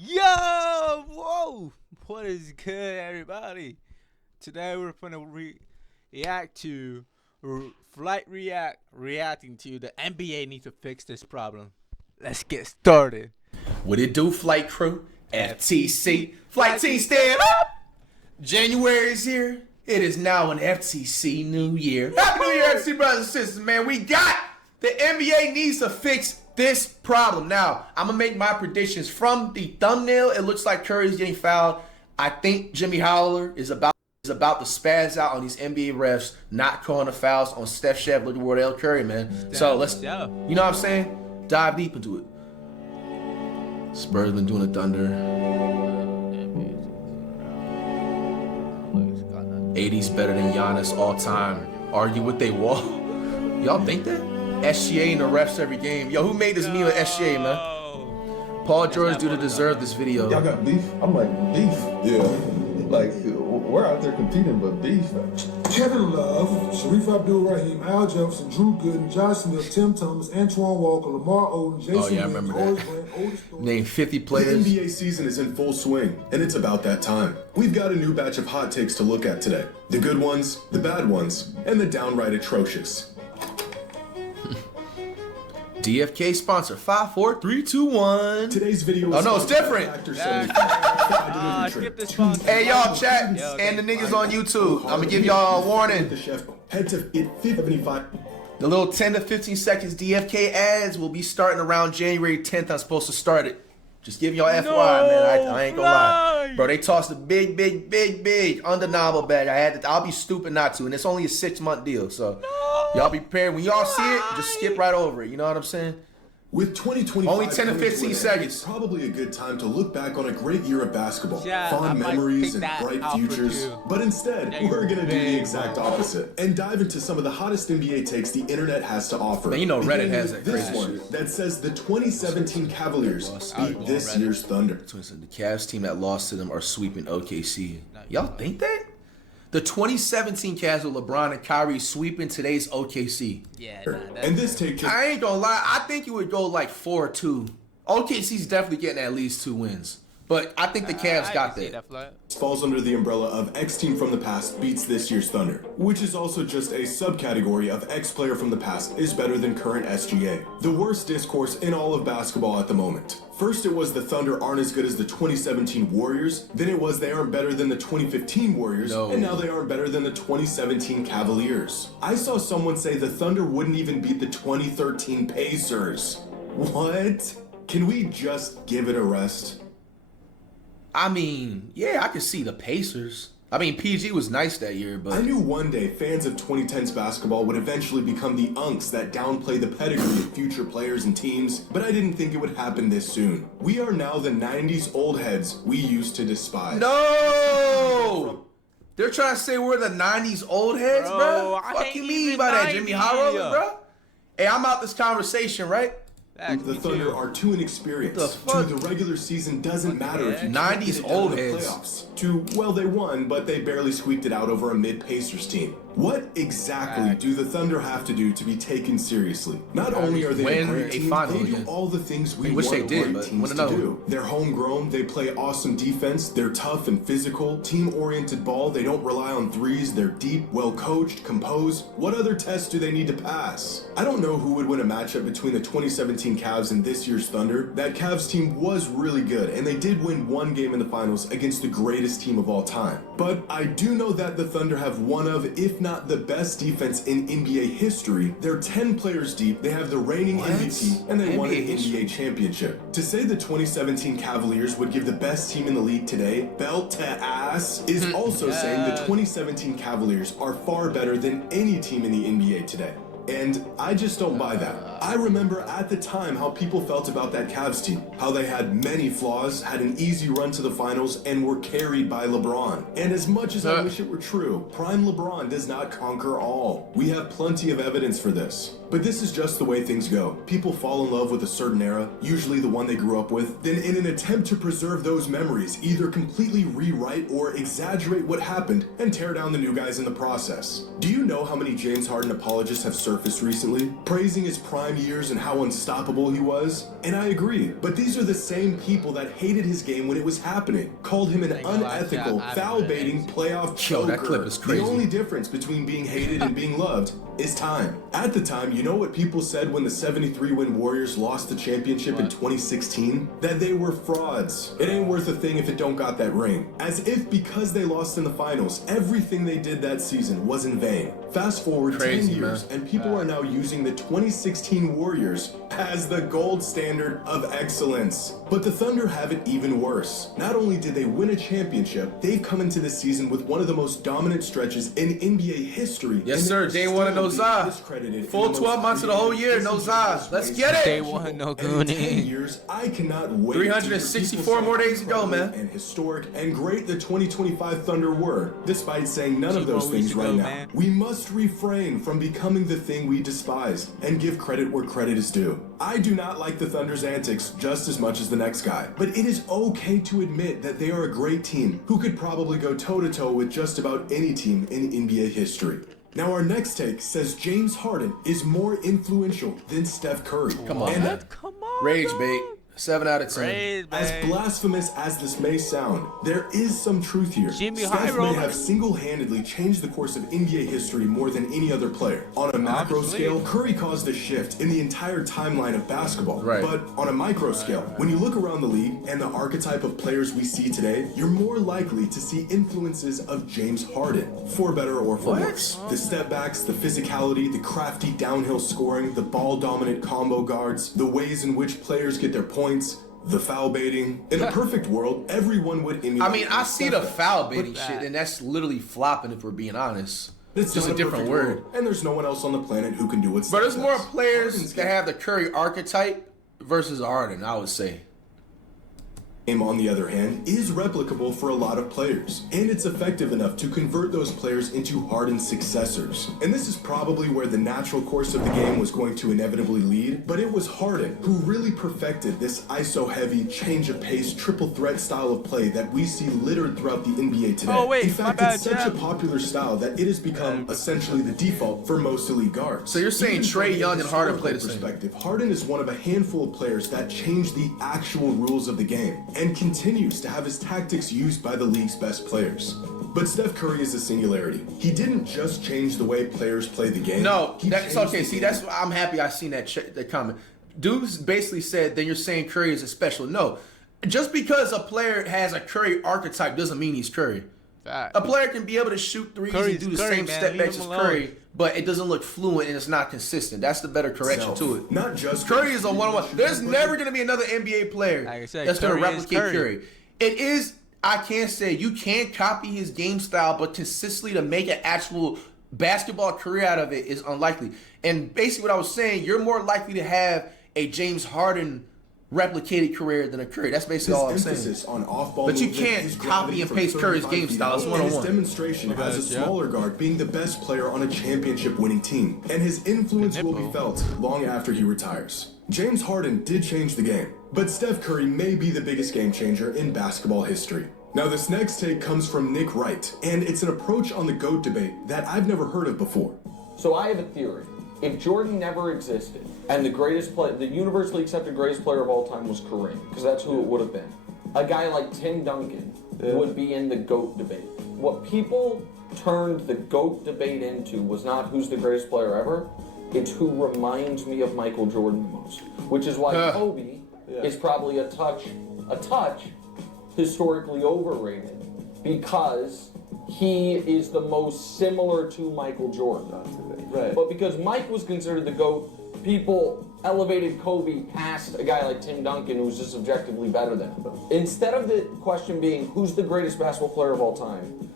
Yo! Whoa! What is good, everybody? Today we're gonna react to Flightreact reacting to the NBA needs to fix this problem. Let's get started. What it do, flight crew? FTC. Flight team stand up! January is here. It is now an FTC new year. Happy New Year, FTC brothers and sisters, man. We got the NBA needs to fix this problem. Now, I'm going to make my predictions. From the thumbnail, it looks like Curry's getting fouled. I think Jimmy Howler is about to spaz out on these NBA refs not calling the fouls on Steph Shev, looking for L. Curry, man. So let's, you know what I'm saying? Dive deep into it. Spurs been doing the Thunder. 80's better than Giannis all time. Argue what they want. Y'all think that? SGA and the refs every game. Yo, who made this meme with SGA, man? Paul George do to deserve this video. Y'all got beef? I'm like, beef? Yeah. Like, we're out there competing, but beef. Kevin Love, Sharif Abdul-Rahim, Al Jefferson, Drew Gooden, Josh Smith, Tim Thomas, Antoine Walker, Lamar Odom, Jason Oh, yeah, I remember that. Name 50 players. The NBA season is in full swing, and it's about that time. We've got a new batch of hot takes to look at today. The good ones, the bad ones, and the downright atrocious. DFK sponsor. 5, 4, 3, 2, 1. Today's video is oh no, it's different. Hey y'all, chat and the niggas on YouTube. I'm gonna give y'all a warning. Head to 55. The little 10 to 15 seconds DFK ads will be starting around January 10th. I'm supposed to start it. Just giving y'all FYI, man. I ain't gonna lie, bro. They tossed a big, undeniable bag. I'll be stupid not to, and it's only a 6-month deal, so y'all be prepared. When y'all see it, just skip right over it. You know what I'm saying? With 2025 only 10 to 15 seconds. It's probably a good time to look back on a great year of basketball, Yeah, fond memories and bright futures. But instead, we're gonna do the exact opposite and dive into some of the hottest NBA takes the internet has to offer. Man, you know Reddit has that this crazy one shit that says the 2017 Cavaliers beat this year's Thunder. The Cavs team that lost to them are sweeping OKC. Y'all think that? The 2017 Cavs with LeBron and Kyrie sweeping today's OKC. Yeah, and this take I ain't gonna lie, I think it would go like 4-2. OKC's definitely getting at least 2 wins. But I think the Cavs got that. Falls under the umbrella of X team from the past beats this year's Thunder, which is also just a subcategory of X player from the past is better than current SGA. The worst discourse in all of basketball at the moment. First it was the Thunder aren't as good as the 2017 Warriors, then it was they aren't better than the 2015 Warriors, and now they aren't better than the 2017 Cavaliers. I saw someone say the Thunder wouldn't even beat the 2013 Pacers. What? Can we just give it a rest? I mean, yeah, I could see the Pacers. I mean, PG was nice that year, but... I knew one day fans of 2010s basketball would eventually become the unks that downplay the pedigree of future players and teams, but I didn't think it would happen this soon. We are now the 90s old heads we used to despise. No! They're trying to say we're the 90s old heads, bro? Fuck you mean by that, Jimmy Howler, bro? Hey, I'm out this conversation, right? The Thunder are too inexperienced. To the regular season doesn't matter if you 90s old heads. Playoffs. To, well, they won, but they barely squeaked it out over a mid-Pacers team. What exactly do the Thunder have to do to be taken seriously? Not only are they a great team, they do all the things we want great teams to do. They're homegrown, they play awesome defense, they're tough and physical, team-oriented ball, they don't rely on threes, they're deep, well-coached, composed. What other tests do they need to pass? I don't know who would win a matchup between the 2017 Cavs and this year's Thunder. That Cavs team was really good, and they did win one game in the finals against the greatest team of all time. But I do know that the Thunder have one of, if not the best defense in NBA history. They're 10 players deep, they have the reigning MVP, and they won an NBA championship. To say the 2017 Cavaliers would give the best team in the league today belt to ass is also saying the 2017 Cavaliers are far better than any team in the NBA today. And I just don't buy that. I remember at the time how people felt about that Cavs team, how they had many flaws, had an easy run to the finals, and were carried by LeBron. And as much as I wish it were true, prime LeBron does not conquer all. We have plenty of evidence for this. But this is just the way things go. People fall in love with a certain era, usually the one they grew up with, then in an attempt to preserve those memories, either completely rewrite or exaggerate what happened and tear down the new guys in the process. Do you know how many James Harden apologists have surfaced recently, praising his prime prime years and how unstoppable he was? And I agree, but these are the same people that hated his game when it was happening, called him an unethical, foul-baiting playoff choker. That clip is crazy. The only difference between being hated and being loved is time. At the time, you know what people said when the 73-win Warriors lost the championship in 2016? That they were frauds. It ain't worth a thing if it don't got that ring. As if because they lost in the finals, everything they did that season was in vain. Fast forward 10 years, and people are now using the 2016 Warriors as the gold standard of excellence. But the Thunder have it even worse. Not only did they win a championship, they've come into this season with one of the most dominant stretches in NBA history. Yes, sir. Day one of no za. Full 12 months of the whole year, no za. Let's get it. Day one, no Goonie. 10 years, I cannot wait. 364 more days to go, man. And historic and great the 2025 Thunder were, despite saying none of those things right now. We must refrain from becoming the thing we despise and give credit where credit is due. I do not like the Thunder's antics just as much as the next guy, but it is okay to admit that they are a great team who could probably go toe-to-toe with just about any team in NBA history. Now our next take says James Harden is more influential than Steph Curry. Come on, man. Come on, Rage dog. bait. 7 out of 10. Rage, As babe. blasphemous as this may sound, there is some truth here. Jimmy Steph High may Roller. have single-handedly changed the course of NBA history more than any other player. On a macro Obviously. scale, Curry caused a shift in the entire timeline of basketball. Right. But on a micro scale, when you look around the league and the archetype of players we see today, you're more likely to see influences of James Harden, for better or for worse. The step backs, the physicality, the crafty downhill scoring, the ball-dominant combo guards, the ways in which players get their points, the foul baiting. In a perfect world, everyone would emulate. I mean, I see the foul baiting that. shit, and that's literally flopping if we're being honest. It's just not a different perfect word. world, and there's no one else on the planet who can do what But Steph there's more does. players Harden's that have the Curry archetype versus Harden, I would say. game, on the other hand, is replicable for a lot of players, and it's effective enough to convert those players into hardened successors. And this is probably where the natural course of the game was going to inevitably lead, but it was Harden who really perfected this ISO-heavy, change-of-pace, triple-threat style of play that we see littered throughout the NBA today. Oh, wait, in my fact, bad, it's such Jeff. a popular style that it has become essentially the default for most elite guards. So you're saying Even Trae from a Young and Harden historical play the same? perspective, Harden is one of a handful of players that changed the actual rules of the game and continues to have his tactics used by the league's best players. But Steph Curry is a singularity. He didn't just change the way players play the game. No, He that's changed okay. the See, game. that's I'm happy I seen that comment. Dudes basically said, then you're saying Curry is a special. No, just because a player has a Curry archetype doesn't mean he's Curry. Fact. A player can be able to shoot threes Curry's and do the Curry, same man. step Leave backs him as alone. Curry, but it doesn't look fluent and it's not consistent. That's the better correction to it. Not just Curry is a one-on-one. There's never going to be another NBA player Like I said, that's going to Curry is replicate Curry. Curry. It is, I can't say, you can't copy his game style, but consistently to make an actual basketball career out of it is unlikely. And basically what I was saying, you're more likely to have a James Harden replicated career than a Curry. That's basically all I'm his saying. emphasis on off-ball But you movement, can't his copy gravity and from paste Curry's 35 game feet style. out, It's and one-on-one. his demonstration as a Yeah. smaller guard being the best player on a championship-winning team. And his influence will be felt long after he retires. James Harden did change the game, but Steph Curry may be the biggest game changer in basketball history. Now this next take comes from Nick Wright, and it's an approach on the GOAT debate that I've never heard of before. So I have a theory. If Jordan never existed, and the universally accepted greatest player of all time was Kareem, because that's who it would have been, a guy like Tim Duncan would be in the GOAT debate. What people turned the GOAT debate into was not who's the greatest player ever, it's who reminds me of Michael Jordan the most. Which is why Kobe is probably a touch historically overrated, because he is the most similar to Michael Jordan. Right. But because Mike was considered the GOAT, people elevated Kobe past a guy like Tim Duncan, who's just objectively better than him. Instead of the question being, who's the greatest basketball player of all time,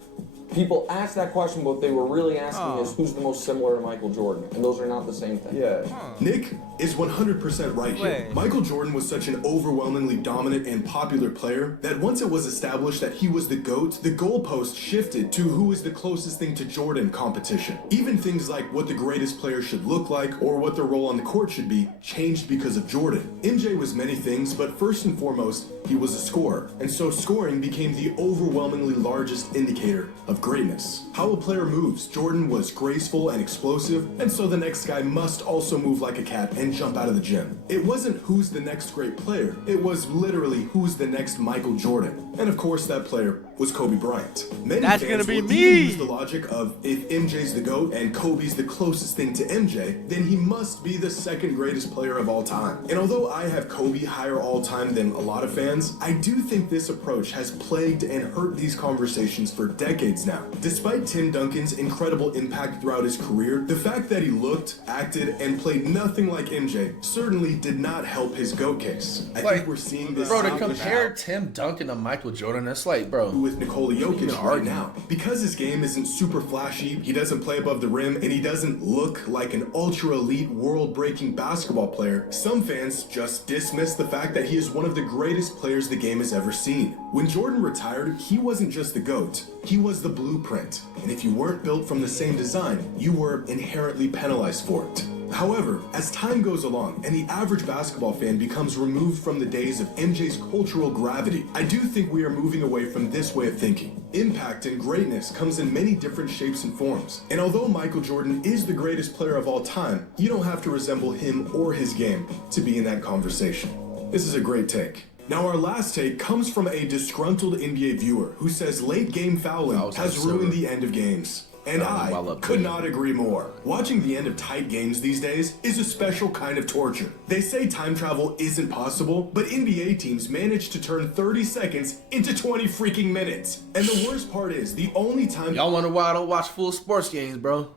people asked that question, but what they were really asking is, who's the most similar to Michael Jordan? And those are not the same thing. Yeah. Nick is 100% right here. Wait. Michael Jordan was such an overwhelmingly dominant and popular player that once it was established that he was the GOAT, the goalpost shifted to who is the closest thing to Jordan competition. Even things like what the greatest player should look like or what their role on the court should be changed because of Jordan. MJ was many things, but first and foremost, he was a scorer. And so scoring became the overwhelmingly largest indicator of greatness. How a player moves, Jordan was graceful and explosive, and so the next guy must also move like a cat and and jump out of the gym. It wasn't who's the next great player. It was literally who's the next Michael Jordan. And of course, that player was Kobe Bryant. Many That's fans gonna be will me. even use the logic of if MJ's the GOAT and Kobe's the closest thing to MJ, then he must be the second greatest player of all time. And although I have Kobe higher all time than a lot of fans, I do think this approach has plagued and hurt these conversations for decades now. Despite Tim Duncan's incredible impact throughout his career, the fact that he looked, acted, and played nothing like MJ certainly did not help his GOAT case. I think we're seeing this. Bro, to compare Tim Duncan to Michael Jordan, that's like, bro. With Nikola Jokic right now. Because his game isn't super flashy, he doesn't play above the rim, and he doesn't look like an ultra-elite, world-breaking basketball player, some fans just dismiss the fact that he is one of the greatest players the game has ever seen. When Jordan retired, he wasn't just the GOAT, he was the blueprint. And if you weren't built from the same design, you were inherently penalized for it. However, as time goes along and the average basketball fan becomes removed from the days of MJ's cultural gravity, I do think we are moving away from this way of thinking. Impact and greatness comes in many different shapes and forms. And although Michael Jordan is the greatest player of all time, you don't have to resemble him or his game to be in that conversation. This is a great take. Now our last take comes from a disgruntled NBA viewer who says late game fouling has ruined the end of games. And I could not agree more. Watching the end of tight games these days is a special kind of torture. They say time travel isn't possible, but NBA teams manage to turn 30 seconds into 20 freaking minutes. And the worst part is, the only time— Y'all wonder why I don't watch full sports games, bro?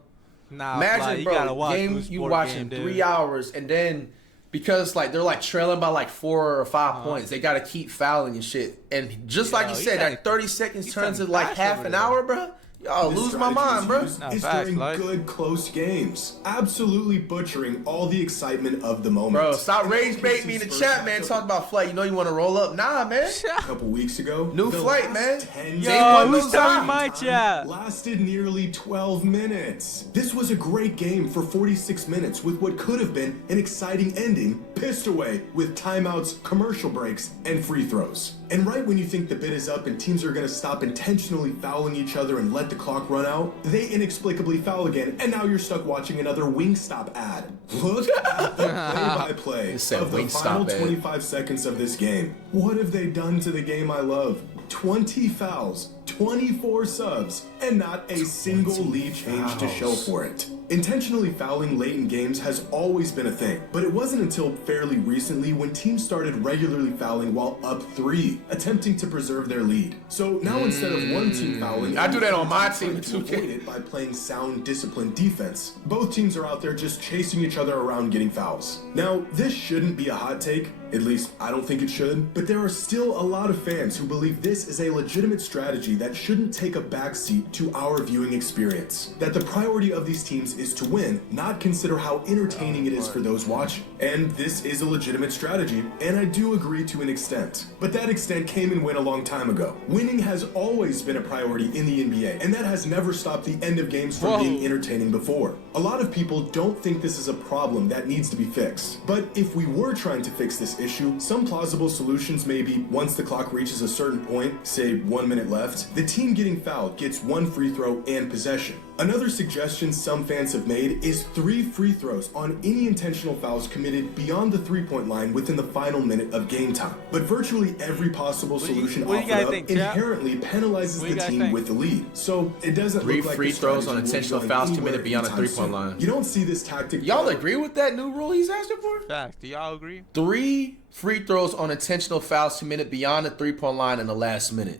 Nah, imagine, you bro, gotta watch games you sport watching game, 3 hours, and then because like they're like trailing by like 4 or 5 points, they gotta keep fouling and shit. And just like you said, that 30 seconds turns into like half an hour, bro. Y'all lose my mind, bro. Is during good, close games, absolutely butchering all the excitement of the moment. Bro, stop rage bait me in the chat, man. Talk about Flight. You know you want to roll up? Nah, man. A couple weeks ago, new Flight, man. Yo, who's telling my chat? Lasted nearly 12 minutes. This was a great game for 46 minutes with what could have been an exciting ending, pissed away with timeouts, commercial breaks, and free throws. And right when you think the bid is up and teams are going to stop intentionally fouling each other and let the clock run out, they inexplicably foul again, and now you're stuck watching another Wingstop ad. Look at the play-by-play of the final 25 seconds of this game. What have they done to the game I love? 20 fouls, 24 subs, and not a single lead change to show for it. Intentionally fouling late in games has always been a thing, but it wasn't until fairly recently when teams started regularly fouling while up 3, attempting to preserve their lead. So now instead of one team fouling, I do that on my team to avoid it by playing sound, disciplined defense. Both teams are out there just chasing each other around getting fouls. Now, this shouldn't be a hot take. At least, I don't think it should. But there are still a lot of fans who believe this is a legitimate strategy that shouldn't take a backseat to our viewing experience. That the priority of these teams is to win, not consider how entertaining it is for those watching. And this is a legitimate strategy, and I do agree to an extent. But that extent came and went a long time ago. Winning has always been a priority in the NBA, and that has never stopped the end of games from being entertaining before. A lot of people don't think this is a problem that needs to be fixed. But if we were trying to fix this issue, some plausible solutions may be once the clock reaches a certain point, say 1 minute left, the team getting fouled gets 1 free throw and possession. Another suggestion some fans have made is 3 free throws on any intentional fouls committed beyond the 3-point line within the final minute of game time. But virtually every possible solution offered up inherently penalizes the team with the lead. So it doesn't look like 3 free throws on intentional fouls committed beyond the 3-point line. You don't see this tactic. Y'all agree with that new rule he's asking for? Fact. Do y'all agree? 3 free throws on intentional fouls committed beyond the 3-point line in the last minute.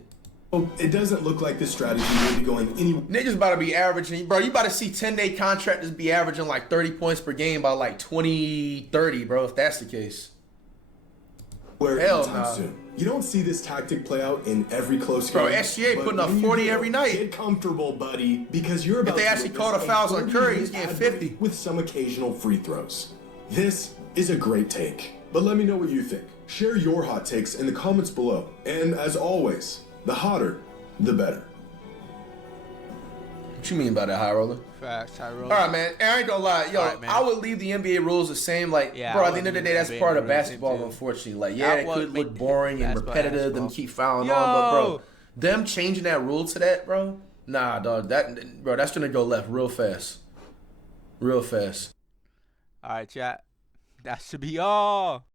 It doesn't look like this strategy will be going anywhere. Niggas about to be averaging, bro. You about to see 10-day contractors be averaging like 30 points per game by like 2030, bro, if that's the case. Hell no. You don't see this tactic play out in every close game. Bro, SGA putting up 40 every night. Get comfortable, buddy, because you're about if they actually call the fouls on Curry, he's getting 50. With some occasional free throws. This is a great take, but let me know what you think. Share your hot takes in the comments below. And as always, the hotter, the better. What you mean by that, High Roller? Facts, High Roller. All right, man. I ain't gonna lie. Yo, right, I would leave the NBA rules the same. Like, bro, at the end of the day, that's part of basketball, unfortunately. Like, yeah, it could look boring and repetitive, them keep fouling on, but, bro, them changing that rule to that, bro, nah, dog, that's gonna go left real fast. Real fast. All right, chat. That should be all.